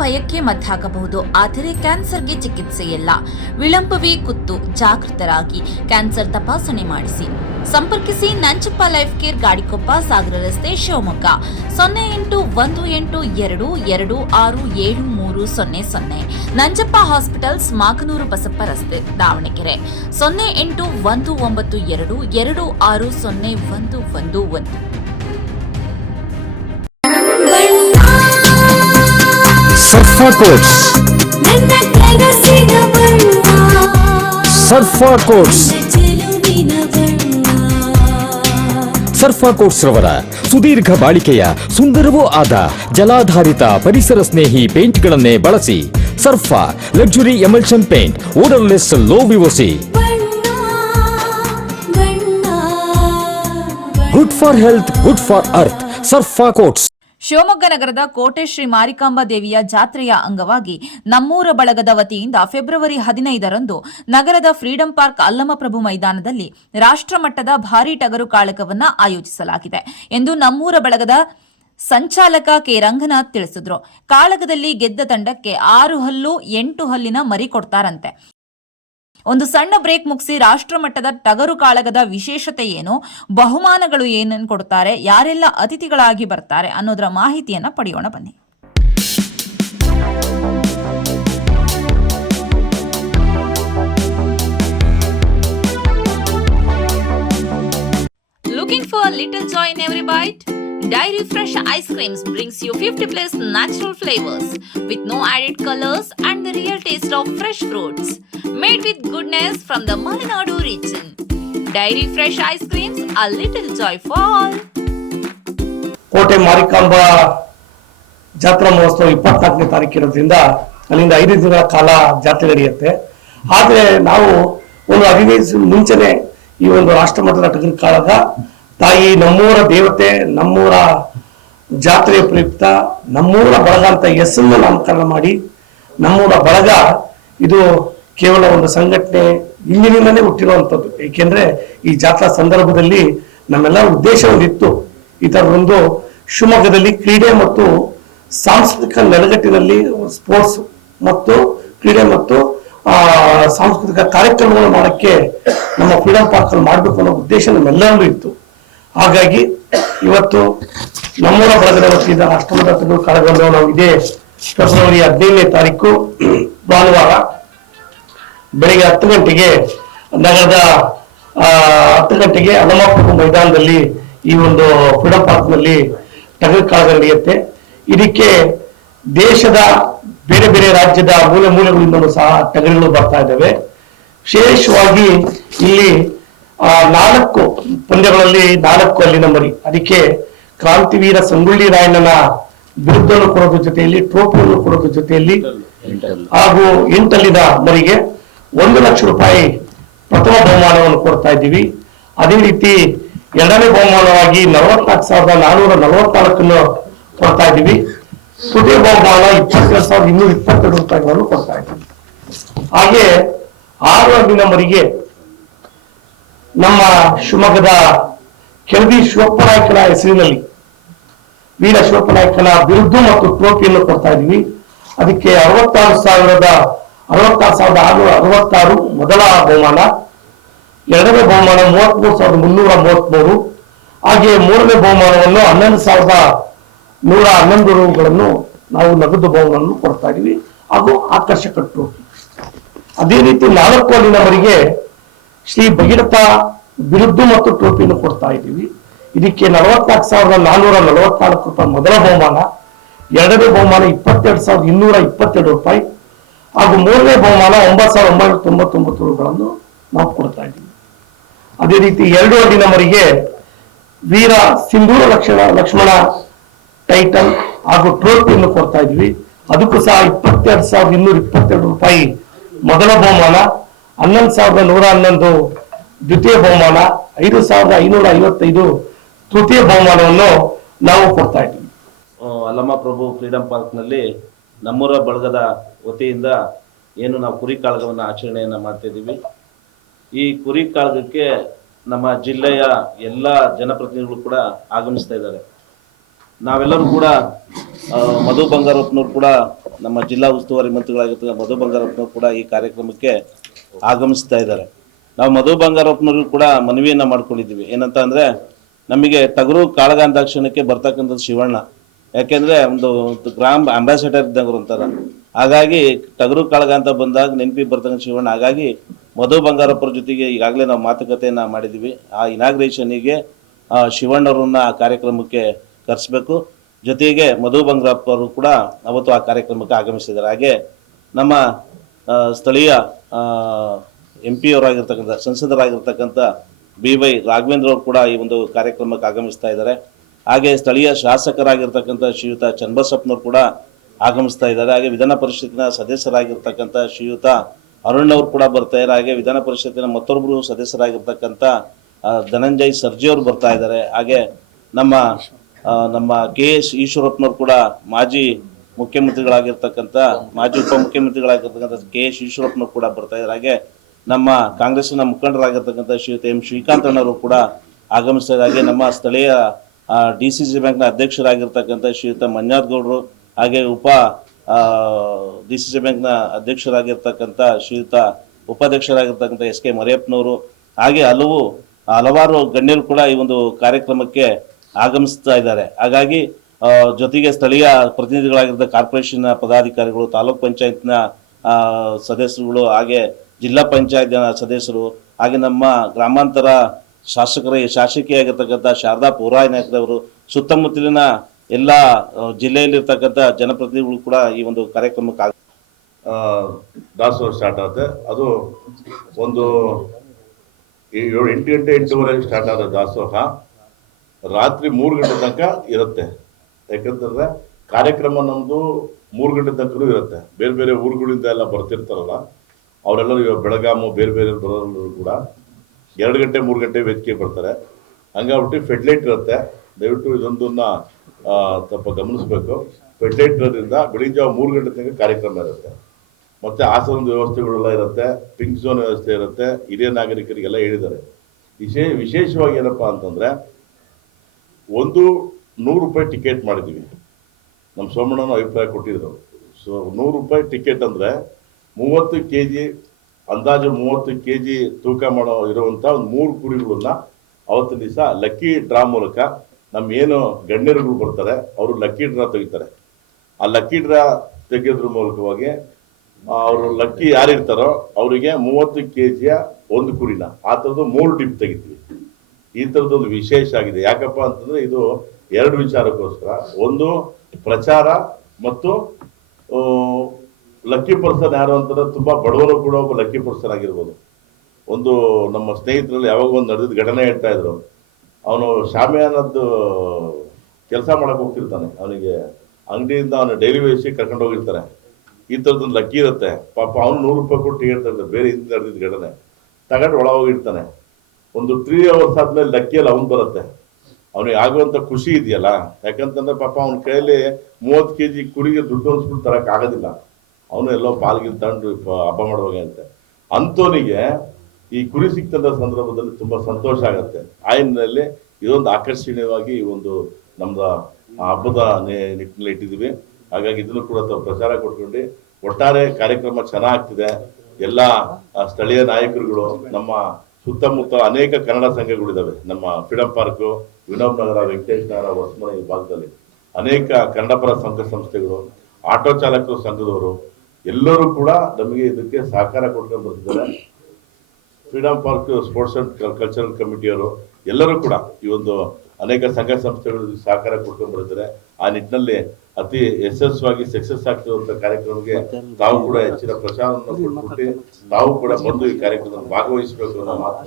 ಭಯಕ್ಕೆ ಮದ್ದಾಗಬಹುದು. ಆದರೆ ಕ್ಯಾನ್ಸರ್ಗೆ ಚಿಕಿತ್ಸೆ ಇಲ್ಲ. ವಿಳಂಬವೇ ಕುತ್ತು. ಜಾಗೃತರಾಗಿ ಕ್ಯಾನ್ಸರ್ ತಪಾಸಣೆ ಮಾಡಿಸಿ. ಸಂಪರ್ಕಿಸಿ ನಂಜಪ್ಪ ಲೈಫ್ ಕೇರ್, ಗಾಡಿಕೊಪ್ಪ, ಸಾಗರ ರಸ್ತೆ, ಶಿವಮೊಗ್ಗ 0812226730. ನಂಜಪ್ಪ ಹಾಸ್ಪಿಟಲ್ಸ್, ಮಾಕನೂರು ಬಸಪ್ಪ ರಸ್ತೆ, ದಾವಣಗೆರೆ 081922601111. ಸರ್ಫಾ ಕೋಟ್ಸ್, ಸರ್ಫಾ ಕೋಟ್ಸ್, ಸರ್ಫಾ ಕೋಟ್ಸ್ ರವರ ಸುದೀರ್ಘ ಬಾಳಿಕೆಯ ಸುಂದರವೂ ಆದ ಜಲಾಧಾರಿತ ಪರಿಸರ ಸ್ನೇಹಿ ಪೇಂಟ್ಗಳನ್ನೇ ಬಳಸಿ. Surfa luxury emulsion paint, odourless, low VOC, good for health, good for earth. Surfa coats. Shivamogga ನಗರದ ಕೋಟೆ ಶ್ರೀ ಮಾರಿಕಾಂಬಾ ದೇವಿಯ ಜಾತ್ರೆಯ ಅಂಗವಾಗಿ ನಮ್ಮೂರ ಬಳಗದ ವತಿಯಿಂದ ಫೆಬ್ರವರಿ 15ರಂದು ನಗರದ ಫ್ರೀಡಂ ಪಾರ್ಕ್ ಅಲ್ಲಮಪ್ರಭು ಮೈದಾನದಲ್ಲಿ ರಾಷ್ಟ್ರಮಟ್ಟದ ಭಾರೀ ಟಗರು ಕಾಳಗವನ್ನು ಆಯೋಜಿಸಲಾಗಿದೆ ಎಂದು ನಮ್ಮೂರ ಬಳಗದ ಸಂಚಾಲಕ ಕೆ ರಂಗನಾಥ್ ತಿಳಿಸಿದ್ರು. ಕಾಳಗದಲ್ಲಿ ಗೆದ್ದ ತಂಡಕ್ಕೆ 6 ಹಲ್ಲು 8 ಹಲ್ಲಿನ ಮರಿ ಕೊಡ್ತಾರಂತೆ. ಒಂದು ಸಣ್ಣ ಬ್ರೇಕ್ ಮುಗಿಸಿ ರಾಷ್ಟ್ರಮಟ್ಟದ ಟಗರು ಕಾಳಗದ ವಿಶೇಷತೆ ಏನು, ಬಹುಮಾನಗಳು ಏನೇನು ಕೊಡ್ತಾರೆ, ಯಾರೆಲ್ಲ ಅತಿಥಿಗಳಾಗಿ ಬರ್ತಾರೆ ಅನ್ನೋದರ ಮಾಹಿತಿಯನ್ನ ಪಡೆಯೋಣ ಬನ್ನಿ. Looking for a little joy in every bite? Dairy Fresh Ice Creams brings you 50+ natural flavors with no added colors and the real taste of fresh fruits. Made with goodness from the Malenadu region. Dairy Fresh Ice Creams, a little joy for all. ಕೋಟೆ ಮಾರಿಕಾಂಬಾ ಜಾತ್ರಾ ಮಹೋತ್ಸವ 24ನೇ ತಾರೀಕಿರೋದ್ರಿಂದ ಅಲ್ಲಿಂದ 5 ದಿನಗಳ ಕಾಲ ಜಾತ್ರೆ ನಡೆಯುತ್ತೆ. ಆದ್ರೆ ನಾವು ಒಂದು 15 ದಿವಸ ಮುಂಚೆನೆ ಈ ಒಂದು ರಾಷ್ಟ್ರಮಟ್ಟದ ಟಗರು ಕಾಳಗ, ತಾಯಿ ನಮ್ಮೂರ ದೇವತೆ, ನಮ್ಮೂರ ಜಾತ್ರೆಯ ಪ್ರಯುಕ್ತ ನಮ್ಮೂರ ಬಳಗ ಅಂತ ಹೆಸರನ್ನು ನಾಮಕರಣ ಮಾಡಿ, ನಮ್ಮೂರ ಬಳಗ ಇದು ಕೇವಲ ಒಂದು ಸಂಘಟನೆ ಇಂದಿನಿಂದನೇ ಹುಟ್ಟಿರುವಂಥದ್ದು. ಏಕೆಂದ್ರೆ ಈ ಜಾತ್ರಾ ಸಂದರ್ಭದಲ್ಲಿ ನಮ್ಮೆಲ್ಲ ಉದ್ದೇಶ ಒಂದಿತ್ತು, ಈ ತರದೊಂದು ಶಿವಮೊಗ್ಗದಲ್ಲಿ ಕ್ರೀಡೆ ಮತ್ತು ಸಾಂಸ್ಕೃತಿಕ ನೆಲೆಗಟ್ಟಿನಲ್ಲಿ ಸ್ಪೋರ್ಟ್ಸ್ ಮತ್ತು ಕ್ರೀಡೆ ಮತ್ತು ಸಾಂಸ್ಕೃತಿಕ ಕಾರ್ಯಕ್ರಮಗಳು ಮಾಡಕ್ಕೆ ನಮ್ಮ ಫ್ರೀಡಂ ಪಾರ್ಕ್ ಅಲ್ಲಿ ಮಾಡ್ಬೇಕು ಅನ್ನೋ ಉದ್ದೇಶ ನಮ್ಮೆಲ್ಲರಿಗೂ ಇತ್ತು. ಹಾಗಾಗಿ ಇವತ್ತು ನಮ್ಮೂರ ಬಳಗದ ವತಿಯಿಂದ ರಾಷ್ಟ್ರಮಟ್ಟದ ಟಗರು ಕಾಳಗವನ್ನು ನಾವು ಇದೇ ಫೆಬ್ರವರಿ 15ನೇ ತಾರೀಕು ಭಾನುವಾರ ಬೆಳಿಗ್ಗೆ 10 ಗಂಟೆಗೆ ನಗರದ 10 ಗಂಟೆಗೆ ಅಲ್ಲಮಪ್ರಭು ಮೈದಾನದಲ್ಲಿ ಈ ಒಂದು ಫ್ರೀಡಂ ಪಾರ್ಕ್ ನಲ್ಲಿ ಟಗರು ಕಾಳಗ ನಡೆಯುತ್ತೆ. ಇದಕ್ಕೆ ದೇಶದ ಬೇರೆ ಬೇರೆ ರಾಜ್ಯದ ಮೂಲೆ ಮೂಲೆಗಳಿಂದಲೂ ಸಹ ಟಗರುಗಳು ಬರ್ತಾ ಇದ್ದಾವೆ. ವಿಶೇಷವಾಗಿ ಇಲ್ಲಿ 4 ಪಂದ್ಯಗಳಲ್ಲಿ 4 ಅಲ್ಲಿನ ಮರಿ. ಅದಕ್ಕೆ ಕ್ರಾಂತಿವೀರ ಸಂಗೊಳ್ಳಿ ರಾಯಣ್ಣನ ಬಿರುದನ್ನು ಕೊಡೋದ್ರ ಜೊತೆಯಲ್ಲಿ ಟ್ರೋಫಿಯನ್ನು ಕೊಡೋದ್ರ ಜೊತೆಯಲ್ಲಿ ಹಾಗೂ 8 ಅಲ್ಲಿನ ಮರಿಗೆ 1 ಲಕ್ಷ ರೂಪಾಯಿ ಪ್ರಥಮ ಬಹುಮಾನವನ್ನು ಕೊಡ್ತಾ ಇದ್ದೀವಿ. ಅದೇ ರೀತಿ 2ನೇ ಬಹುಮಾನವಾಗಿ 44,444 ಕೊಡ್ತಾ ಇದ್ದೀವಿ. ತೃತೀಯ ಬಹುಮಾನ 22,222 ರೂಪಾಯಿಗಳನ್ನು ಕೊಡ್ತಾ ಇದ್ದೀವಿ. ಹಾಗೆ 6 ಹಲ್ಲಿನ ಮರಿಗೆ ನಮ್ಮ ಶಿವಮೊಗ್ಗದ ಕೆಳದಿ ಶಿವಪ್ಪನಾಯಕನ ಹೆಸರಿನಲ್ಲಿ ವೀರ ಶಿವಪ್ಪನಾಯಕನ ಬಿರುದು ಮತ್ತು ಟ್ರೋಫಿಯನ್ನು ಕೊಡ್ತಾ ಇದ್ದೀವಿ. ಅದಕ್ಕೆ 66,666 ಮೊದಲ ಬಹುಮಾನ, 2ನೇ ಬಹುಮಾನ 33,333, ಹಾಗೆ 3ನೇ ಬಹುಮಾನವನ್ನು 11,111 ರೂಗಳನ್ನು ನಾವು ನಗದು ಬಹುಮಾನವನ್ನು ಕೊಡ್ತಾ ಇದೀವಿ, ಹಾಗೂ ಆಕರ್ಷಕ ಟ್ರೋಫಿ. ಅದೇ ರೀತಿ 4 ಹಲ್ಲಿನವರಿಗೆ ಶ್ರೀ ಭಗೀರಥ ಬಿರುದು ಮತ್ತು ಟ್ರೋಫಿಯನ್ನು ಕೊಡ್ತಾ ಇದ್ದೀವಿ. ಇದಕ್ಕೆ 44,444 ರೂಪಾಯಿ ಮೊದಲ ಬಹುಮಾನ, 2ನೇ ಬಹುಮಾನ 22,222 ರೂಪಾಯಿ, ಹಾಗೂ 3ನೇ ಬಹುಮಾನ 9,999 ರೂಗಳನ್ನು ನಾವು ಕೊಡ್ತಾ ಇದ್ದೀವಿ. ಅದೇ ರೀತಿ 2 ಹಲ್ಲಿನವರಿಗೆ ವೀರ ಸಿಂಧೂರ ಲಕ್ಷ್ಮಣ ಟೈಟಲ್ ಹಾಗೂ ಟ್ರೋಫಿಯನ್ನು ಕೊಡ್ತಾ ಇದ್ವಿ. ಅದಕ್ಕೂ ಸಹ 22,222 ರೂಪಾಯಿ ಮೊದಲ ಬಹುಮಾನ, 11,111 ದ್ವಿತೀಯ ಬಹುಮಾನ, 5,555 ತೃತೀಯ ಬಹುಮಾನವನ್ನು ನಾವು ಕೊಡ್ತಾ ಇದ್ದೀವಿ. ಅಲ್ಲಮಪ್ರಭು ಫ್ರೀಡಂ ಪಾರ್ಕ್ ನಲ್ಲಿ ನಮ್ಮೂರ ಬಳಗದ ವತಿಯಿಂದ ಏನು ನಾವು ಕುರಿ ಕಾಳಗವನ್ನು ಆಚರಣೆಯನ್ನು ಮಾಡ್ತಾ ಇದ್ದೀವಿ. ಈ ಕುರಿ ಕಾಳಗಕ್ಕೆ ನಮ್ಮ ಜಿಲ್ಲೆಯ ಎಲ್ಲ ಜನಪ್ರತಿನಿಧಿಗಳು ಕೂಡ ಆಗಮಿಸ್ತಾ ಇದ್ದಾರೆ. ನಾವೆಲ್ಲರೂ ಕೂಡ ಮಧು ಬಂಗಾರಪ್ಪನವ್ರು ಕೂಡ ನಮ್ಮ ಜಿಲ್ಲಾ ಉಸ್ತುವಾರಿ ಮಂತ್ರಿಗಳಾಗಿರ್ತಕ್ಕ ಮಧು ಬಂಗಾರಪ್ಪನವ್ರು ಕೂಡ ಈ ಕಾರ್ಯಕ್ರಮಕ್ಕೆ ಆಗಮಿಸ್ತಾ ಇದ್ದಾರೆ. ನಾವು ಮಧು ಬಂಗಾರಪ್ಪನವ್ರಿಗೂ ಕೂಡ ಮನವಿಯನ್ನ ಮಾಡ್ಕೊಂಡಿದ್ದೀವಿ. ಏನಂತ ಅಂದ್ರೆ, ನಮಗೆ ಟಗರು ಕಾಳಗ ಅಂದಾಕ್ಷಣಕ್ಕೆ ಬರ್ತಕ್ಕಂಥದ್ದು ಶಿವಣ್ಣ. ಯಾಕೆಂದ್ರೆ ಒಂದು ಗ್ರಾಮ್ ಅಂಬಾಸಿಡರ್ ಇದ್ದಂಗ್ರು ಅಂತಾರ. ಹಾಗಾಗಿ ಟಗರು ಕಾಳಗ ಅಂತ ಬಂದಾಗ ನೆನಪಿ ಬರ್ತಕ್ಕಂಥ ಶಿವಣ್ಣ. ಹಾಗಾಗಿ ಮಧು ಬಂಗಾರಪ್ಪರ ಜೊತೆಗೆ ಈಗಾಗಲೇ ನಾವು ಮಾತುಕತೆಯನ್ನ ಮಾಡಿದ್ದೀವಿ. ಆ ಇನಾಗ್ರೇಷನ್ಗೆ ಶಿವಣ್ಣವ್ರನ್ನ ಆ ಕಾರ್ಯಕ್ರಮಕ್ಕೆ ಕರೆಸಬೇಕು. ಜೊತೆಗೆ ಮಧು ಬಂಗಾರಪ್ಪರು ಕೂಡ ಅವತ್ತು ಆ ಕಾರ್ಯಕ್ರಮಕ್ಕೆ ಆಗಮಿಸಿದ್ದಾರೆ. ಹಾಗೆ ನಮ್ಮ ಸ್ಥಳೀಯ MP ಅವರಾಗಿರ್ತಕ್ಕಂಥ ಸಂಸದರಾಗಿರ್ತಕ್ಕಂಥ BY ರಾಘವೇಂದ್ರ ಅವರು ಕೂಡ ಈ ಒಂದು ಕಾರ್ಯಕ್ರಮಕ್ಕೆ ಆಗಮಿಸ್ತಾ ಇದ್ದಾರೆ. ಹಾಗೆ ಸ್ಥಳೀಯ ಶಾಸಕರಾಗಿರ್ತಕ್ಕಂಥ ಶ್ರೀಯುತ ಚನ್ನಬಸಪ್ಪನವರು ಕೂಡ ಆಗಮಿಸ್ತಾ ಇದ್ದಾರೆ. ಹಾಗೆ ವಿಧಾನ ಪರಿಷತ್ತಿನ ಸದಸ್ಯರಾಗಿರ್ತಕ್ಕಂಥ ಶ್ರೀಯುತ ಅರುಣ್ ಅವರು ಕೂಡ ಬರ್ತಾ ಇದ್ದಾರೆ. ಹಾಗೆ ವಿಧಾನ ಪರಿಷತ್ತಿನ ಮತ್ತೊಬ್ಬರು ಸದಸ್ಯರಾಗಿರ್ತಕ್ಕಂಥ ಧನಂಜಯ್ ಸರ್ಜಿ ಅವರು ಬರ್ತಾ ಇದ್ದಾರೆ. ಹಾಗೆ ನಮ್ಮ KS ಈಶ್ವರಪ್ಪನವರು ಕೂಡ ಮಾಜಿ ಮುಖ್ಯಮಂತ್ರಿಗಳಾಗಿರ್ತಕ್ಕಂಥ ಮಾಜಿ ಉಪಮುಖ್ಯಮಂತ್ರಿಗಳಾಗಿರ್ತಕ್ಕಂಥ KS ಈಶ್ವರಪ್ಪನವರು ಕೂಡ ಬರ್ತಾ ಇದ್ದಾರೆ. ಹಾಗೆ ನಮ್ಮ ಕಾಂಗ್ರೆಸ್ಸಿನ ಮುಖಂಡರಾಗಿರ್ತಕ್ಕಂಥ ಶ್ರೀಯುತ M ಶ್ರೀಕಾಂತಣ್ಣವರು ಕೂಡ ಆಗಮಿಸ್ತಾ ಇದ್ದಾರೆ. ಹಾಗೆ ನಮ್ಮ ಸ್ಥಳೀಯ DCC ಬ್ಯಾಂಕ್ನ ಅಧ್ಯಕ್ಷರಾಗಿರ್ತಕ್ಕಂಥ ಶ್ರೀಯುತ ಮಂಜಾತ್ ಗೌಡರು, ಹಾಗೆ DCC ಬ್ಯಾಂಕ್ನ ಅಧ್ಯಕ್ಷರಾಗಿರ್ತಕ್ಕಂಥ ಶ್ರೀಯುತ ಉಪಾಧ್ಯಕ್ಷರಾಗಿರ್ತಕ್ಕಂಥ SK ಮರಿಯಪ್ಪನವರು, ಹಾಗೆ ಹಲವಾರು ಗಣ್ಯರು ಕೂಡ ಈ ಒಂದು ಕಾರ್ಯಕ್ರಮಕ್ಕೆ ಆಗಮಿಸ್ತಾ ಇದ್ದಾರೆ. ಹಾಗಾಗಿ ಜೊತೆಗೆ ಸ್ಥಳೀಯ ಪ್ರತಿನಿಧಿಗಳಾಗಿದ್ದ ಕಾರ್ಪೊರೇಷನ್ ಪದಾಧಿಕಾರಿಗಳು, ತಾಲೂಕ್ ಪಂಚಾಯತ್ನ ಸದಸ್ಯರುಗಳು, ಹಾಗೆ ಜಿಲ್ಲಾ ಪಂಚಾಯತ್ ಸದಸ್ಯರು, ಹಾಗೆ ನಮ್ಮ ಗ್ರಾಮಾಂತರ ಶಾಸಕಿಯಾಗಿರ್ತಕ್ಕಂಥ ಶಾರದಾ ಪೂರಾಯ್ ನಾಯಕರವರು, ಸುತ್ತಮುತ್ತಲಿನ ಎಲ್ಲ ಜಿಲ್ಲೆಯಲ್ಲಿರ್ತಕ್ಕಂಥ ಜನಪ್ರತಿನಿಧಿಗಳು ಕೂಡ ಈ ಒಂದು ಕಾರ್ಯಕ್ರಮಕ್ಕೆ ದಾಸೋಹ ಸ್ಟಾರ್ಟ್ ಆಗುತ್ತೆ. ಅದು ಒಂದು 8 ಗಂಟೆ 8:30 ಸ್ಟಾರ್ಟ್ ಆದ ದಾಸೋಹ ರಾತ್ರಿ 3 ಗಂಟೆ ತನಕ ಇರುತ್ತೆ. ಯಾಕಂತಂದ್ರೆ ಕಾರ್ಯಕ್ರಮ ನಮ್ದು 3 ಗಂಟೆ ತನಕ ಇರುತ್ತೆ. ಬೇರೆ ಬೇರೆ ಊರುಗಳಿಂದ ಎಲ್ಲ ಬರ್ತಿರ್ತಾರಲ್ಲ, ಅವರೆಲ್ಲರೂ ಇವಾಗ ಬೆಳಗಾಮು ಬೇರೆ ಬೇರೆ ಬರೋರು ಕೂಡ 2 ಗಂಟೆ 3 ಗಂಟೆ ವೇದಿಕೆ ಬರ್ತಾರೆ. ಹಂಗಾಗ್ಬಿಟ್ಟು ಫೆಡ್ಲೈಟ್ ಇರುತ್ತೆ. ದಯವಿಟ್ಟು ಇದೊಂದನ್ನ ಸ್ವಲ್ಪ ಗಮನಿಸಬೇಕು. ಫೆಡ್ಲೈಟ್ ಇರೋದ್ರಿಂದ ಬೆಳಿಗ್ಗೆ ಜಾವ 3 ಗಂಟೆ ತನಕ ಕಾರ್ಯಕ್ರಮ ಇರುತ್ತೆ. ಮತ್ತೆ ಆಸನದ ವ್ಯವಸ್ಥೆಗಳೆಲ್ಲ ಇರುತ್ತೆ, ಪಿಂಕ್ ಝೋನ್ ವ್ಯವಸ್ಥೆ ಇರುತ್ತೆ. ಹಿರಿಯ ನಾಗರಿಕರಿಗೆಲ್ಲ ಹೇಳಿದ್ದಾರೆ. ವಿಶೇಷವಾಗಿ ಏನಪ್ಪಾ ಅಂತಂದ್ರೆ, 100 ರೂಪಾಯಿ ಟಿಕೆಟ್ ಮಾಡಿದ್ದೀವಿ. ನಮ್ಮ ಸೋಮಣ್ಣನ ಅಭಿಪ್ರಾಯ ಕೊಟ್ಟಿದ್ರು. ಸೊ 100 ರೂಪಾಯಿ ಟಿಕೆಟ್ ಅಂದ್ರೆ 30 kg ಅಂದಾಜು 30 kg ತೂಕ ಮಾಡೋ ಇರುವಂತ ಒಂದು 3 ಕುರಿಗಳನ್ನ ಅವತ್ತಿನ ದಿವಸ ಲಕ್ಕಿ ಡ್ರಾ ಮೂಲಕ ನಮ್ಮ ಏನು ಗಣ್ಯರುಗಳು ಬರ್ತಾರೆ ಅವರು ಲಕ್ಕಿ ಡ್ರಾ ತೆಗಿತಾರೆ. ಆ ಲಕ್ಕಿ ಡ್ರಾ ತೆಗೆಯೋದ್ರ ಮೂಲಕವಾಗಿ ಅವರು ಲಕ್ಕಿ ಯಾರಿರ್ತಾರೋ ಅವರಿಗೆ 30 kg ಒಂದು ಕುರಿನ ಆ ಥರದ್ದು 3 ಟಿಪ್ ತೆಗಿತೀವಿ. ಈ ಥರದ್ದೊಂದು ವಿಶೇಷ ಆಗಿದೆ. ಯಾಕಪ್ಪ ಅಂತಂದ್ರೆ ಇದು 2 ವಿಚಾರಕ್ಕೋಸ್ಕರ. ಒಂದು, ಪ್ರಚಾರ ಮತ್ತು ಲಕ್ಕಿ ಪರ್ಸನ್ ಯಾರು ಅಂತಂದ್ರೆ ತುಂಬಾ ಬಡವರು ಕೂಡ ಒಬ್ಬ ಲಕ್ಕಿ ಪರ್ಸನ್ ಆಗಿರ್ಬೋದು. ಒಂದು ನಮ್ಮ ಸ್ನೇಹಿತರಲ್ಲಿ ಯಾವಾಗ ಒಂದು ನಡೆದಿದ್ದ ಘಟನೆ ಹೇಳ್ತಾ ಇದ್ರು. ಅವನು ಶಾಮಿಯಾನದ್ದು ಕೆಲಸ ಮಾಡಕ್ ಹೋಗ್ತಿರ್ತಾನೆ. ಅವನಿಗೆ ಅಂಗಡಿಯಿಂದ ಅವನು ಡೈಲಿ ವೇಸಿಗೆ ಕರ್ಕೊಂಡು ಹೋಗಿರ್ತಾರೆ. ಈ ಥರದೊಂದು ಲಕ್ಕಿ ಇರುತ್ತೆ. ಪಾಪ ಅವನು 100 ರೂಪಾಯಿ ಕೊಟ್ಟು ಹೇಳ್ತಾ ಇರ್ತಾರೆ. ಬೇರೆ ಹಿಂದೆ ನಡೆದಿದ್ದ ಘಟನೆ ತಗೊಂಡು ಒಳ ಹೋಗಿರ್ತಾನೆ. ಒಂದು 3 hours ಆದ್ಮೇಲೆ ಲಕ್ಕಿಯಲ್ಲಿ ಅವನು ಬರುತ್ತೆ. ಅವನಿಗೆ ಆಗುವಂತ ಖುಷಿ ಇದೆಯಲ್ಲ, ಯಾಕಂತಂದ್ರೆ ಪಾಪ ಅವನ ಕೈಯಲ್ಲಿ 30 kg ಕುರಿಗೆ ದುಡ್ಡು ಅನ್ಸ್ಬಿಟ್ಟು ತರಕ್ ಆಗೋದಿಲ್ಲ. ಅವನು ಎಲ್ಲೋ ಪಾಲ್ಗಿಲ್ ತಗೊಂಡು ಹಬ್ಬ ಮಾಡುವಾಗ ಅಂತ ಅಂಥವನಿಗೆ ಈ ಕುರಿ ಸಿಕ್ತಂತ ಸಂದರ್ಭದಲ್ಲಿ ತುಂಬಾ ಸಂತೋಷ ಆಗತ್ತೆ. ಆ ಹಿನ್ನೆಲೆಯಲ್ಲಿ ಇದೊಂದು ಆಕರ್ಷಣೀಯವಾಗಿ ಒಂದು ನಮ್ದ ಹಬ್ಬದ ನಿಟ್ಟಿನಲ್ಲಿ ಇಟ್ಟಿದ್ದೀವಿ. ಹಾಗಾಗಿ ಇದನ್ನು ಕೂಡ ಪ್ರಚಾರ ಕೊಟ್ಕೊಂಡು ಒಟ್ಟಾರೆ ಕಾರ್ಯಕ್ರಮ ಚೆನ್ನಾಗ್ತಿದೆ. ಎಲ್ಲ ಸ್ಥಳೀಯ ನಾಯಕರುಗಳು, ನಮ್ಮ ಸುತ್ತಮುತ್ತ ಅನೇಕ ಕನ್ನಡ ಸಂಘಗಳಿದ್ದಾವೆ. ನಮ್ಮ ಫ್ರೀಡಂ ಪಾರ್ಕ್, ವಿನೋಬ್ ನಗರ, ವೆಂಕಟೇಶ್ ನಗರ, ಹೊಸಮನೆ ಈ ಭಾಗದಲ್ಲಿ ಅನೇಕ ಕನ್ನಡ ಪರ ಸಂಘ ಸಂಸ್ಥೆಗಳು, ಆಟೋ ಚಾಲಕರು ಸಂಘದವರು ಎಲ್ಲರೂ ಕೂಡ ನಮಗೆ ಇದಕ್ಕೆ ಸಹಕಾರ ಕೊಟ್ಕೊಂಡು ಬರ್ತಿದ್ದಾರೆ. Freedom Park sports and cultural ಕಮಿಟಿಯವರು ಎಲ್ಲರೂ ಕೂಡ ಈ ಒಂದು ಅನೇಕ ಸಂಘ ಸಂಸ್ಥೆಗಳು ಸಹಕಾರ ಕೊಟ್ಕೊಂಡು ಬರ್ತಾರೆ. ಆ ನಿಟ್ಟಿನಲ್ಲಿ ಅತಿ ಯಶಸ್ವಿಯಾಗಿ ಸಕ್ಸಸ್ ಆಗ್ತಿರುವಂತ ಕಾರ್ಯಕ್ರಮಕ್ಕೆ ತಾವು ಕೂಡ ಹೆಚ್ಚಿನ ಪ್ರಚಾರವನ್ನು ಕೊಟ್ಟು ತಾವು ಕೂಡ ಬಂದು ಈ ಕಾರ್ಯಕ್ರಮದಲ್ಲಿ ಭಾಗವಹಿಸಬೇಕು ಅನ್ನೋ ಮಾತು